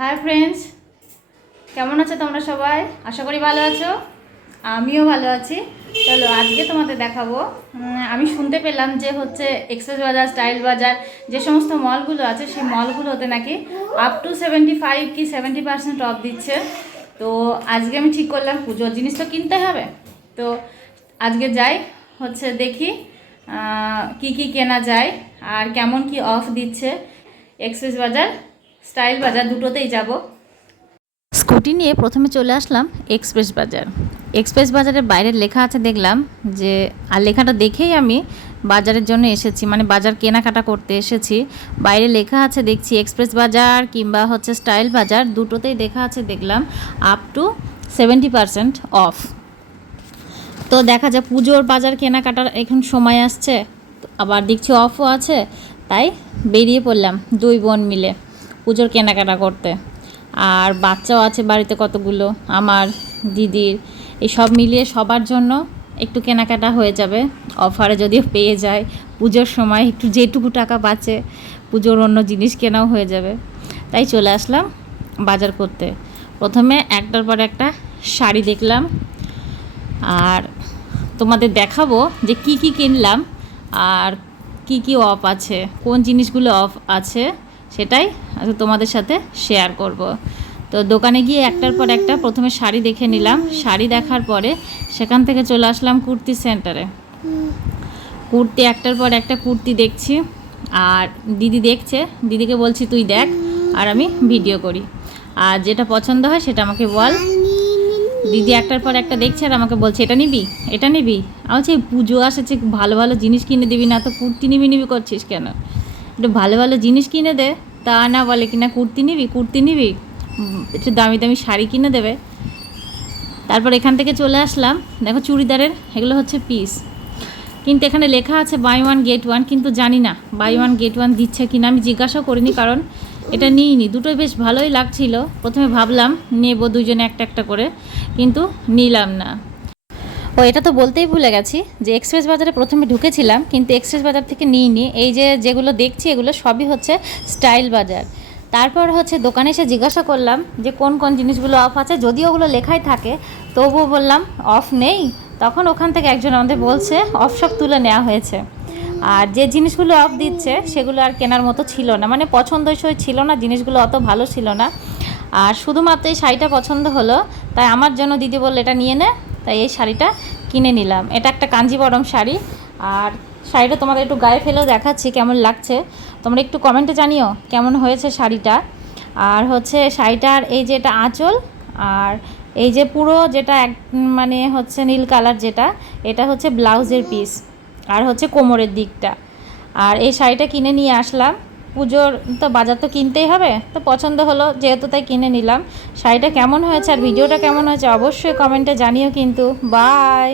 Hi friends কেমন আছো তোমরা সবাই? আশা করি ভালো আছো। আমিও ভালো আছি। চলো, আজকে তোমাদের দেখাবো। আমি শুনতে পেলাম যে হচ্ছে এক্সপ্রেস বাজার স্টাইল বাজার, যে সমস্ত মলগুলো আছে, সেই মলগুলোতে নাকি আপ টু সেভেন্টি ফাইভ কি সেভেন্টি পার্সেন্ট অফ দিচ্ছে। তো আজকে আমি ঠিক করলাম পুজোর জিনিস তো কিনতে হবে। তো আজকে যাই, হচ্ছে দেখি কি কি কেনা যায় আর কেমন কি অফ দিচ্ছে এক্সপ্রেস বাজার। স্টাইল বাজার দুটোতেই যাব। স্কুটি নিয়ে প্রথমে চলে আসলাম এক্সপ্রেস বাজার। এক্সপ্রেস বাজারের বাইরে লেখা আছে, দেখলাম যে, আর লেখাটা দেখেই আমি বাজারের জন্য এসেছি মানে বাজার কেনাকাটা করতে এসেছি। বাইরে লেখা আছে, দেখছি এক্সপ্রেস বাজার কিংবা হচ্ছে স্টাইল বাজার দুটোতেই দেখা আছে, দেখলাম up to seventy percent off তো দেখা যায় পুজোর বাজার কেনাকাটার এখন সময় আসছে, আবার দেখছি অফও আছে, তাই বেরিয়ে পড়লাম দুই বোন মিলে। পুজোর কেনাকাটা করতে। আর বাচ্চাও আছে বাড়িতে কতগুলো, আমার, দিদির, এই সব মিলিয়ে সবার জন্য একটু কেনাকাটা হয়ে যাবে। অফারে যদিও পেয়ে যায়, পুজোর সময় একটু যেটুকু টাকা বাঁচে, পুজোর অন্য জিনিস কেনাও হয়ে যাবে। তাই চলে আসলাম বাজার করতে। প্রথমে একটার পর একটা শাড়ি দেখলাম। আর তোমাদের দেখাবো যে কি কি কিনলাম, আর কি কি অফ আছে, কোন জিনিসগুলো অফ আছে। সেটাই আজকে তোমাদের সাথে শেয়ার করব। তো দোকানে গিয়ে একটার পর একটা প্রথমে শাড়ি দেখে নিলাম। শাড়ি দেখার পরে সেখান থেকে চলে আসলাম কুর্তি সেন্টারে। কুর্তি একটার পর একটা কুর্তি দেখছি। আর দিদি দেখছে, দিদিকে বলছি, তুই দেখ আর আমি ভিডিও করি। আর যেটা পছন্দ হয় সেটা আমাকে বল। দিদি একটার পর একটা দেখছে আর আমাকে বলছে, এটা নিবি? এটা নিবি? আমি বলছি পুজো আসছে, ভালো ভালো জিনিস কিনে দিবি না, তো কুর্তি নিবি নিবি করছিস কেন? একটু ভালো ভালো জিনিস কিনে দে। তা না বলে কিনা কুর্তি নিবি কুর্তি নিবি? একটু দামি দামি শাড়ি কিনে দেবে। তারপর এখান থেকে চলে আসলাম। দেখো চুড়িদারের, এগুলো হচ্ছে পিস কিন্তু এখানে লেখা আছে বাই ওয়ান গেট ওয়ান কিন্তু জানি না বাই ওয়ান গেট ওয়ান দিচ্ছে কিনা আমি জিজ্ঞাসাও করিনি, কারণ এটা নিইনি। দুটোই বেশ ভালোই লাগছিল। প্রথমে ভাবলাম, নেব দুজনে একটা একটা করে। কিন্তু নিলাম না। ও, এটা তো বলতেই ভুলে গেছি যে এক্সপ্রেস বাজারে প্রথমে ঢুকেছিলাম, কিন্তু এক্সপ্রেস বাজার থেকে নিইনি। এই যে যেগুলো দেখছি, এগুলো সবই হচ্ছে স্টাইল বাজার তারপর হচ্ছে দোকানে এসে জিজ্ঞাসা করলাম যে কোন কোন জিনিসগুলো অফ আছে যদিও ওগুলো লেখাই থাকে, তবুও বললাম অফ নেই? তখন ওখান থেকে একজন আমাদের বলছে অফ সব তুলে নেওয়া হয়েছে। আর যে জিনিসগুলো অফ দিচ্ছে, সেগুলো আর কেনার মতো ছিল না। মানে পছন্দসই ছিল না, জিনিসগুলো অত ভালো ছিল না। আর শুধুমাত্র এই শাড়িটা পছন্দ হলো, তাই আমার জন্য দিদি বলল, এটা নিয়ে নে। তাই এই শাড়িটা কিনে নিলাম। এটা একটা কাঞ্জিবরম শাড়ি। আর শাড়িটা তোমাদের একটু গায়ে ফেলেও দেখাচ্ছি কেমন লাগছে। তোমরা একটু কমেন্টে জানিও কেমন হয়েছে শাড়িটা। আর হচ্ছে শাড়িটার এই যে এটা আঁচল, আর এই যে পুরো যেটা এক মানে হচ্ছে নীল কালার যেটা, এটা হচ্ছে ব্লাউজের পিস আর হচ্ছে কোমরের দিকটা। আর এই শাড়িটা কিনে নিয়ে আসলাম। পুজোর তো বাজার তো কিনতেই হবে। তো পছন্দ হলো, যেহেতু তাই কিনে নিলাম। শাড়িটা কেমন হয়েছে আর ভিডিওটা কেমন হয়েছে অবশ্যই কমেন্টে জানিও কিন্তু। বাই!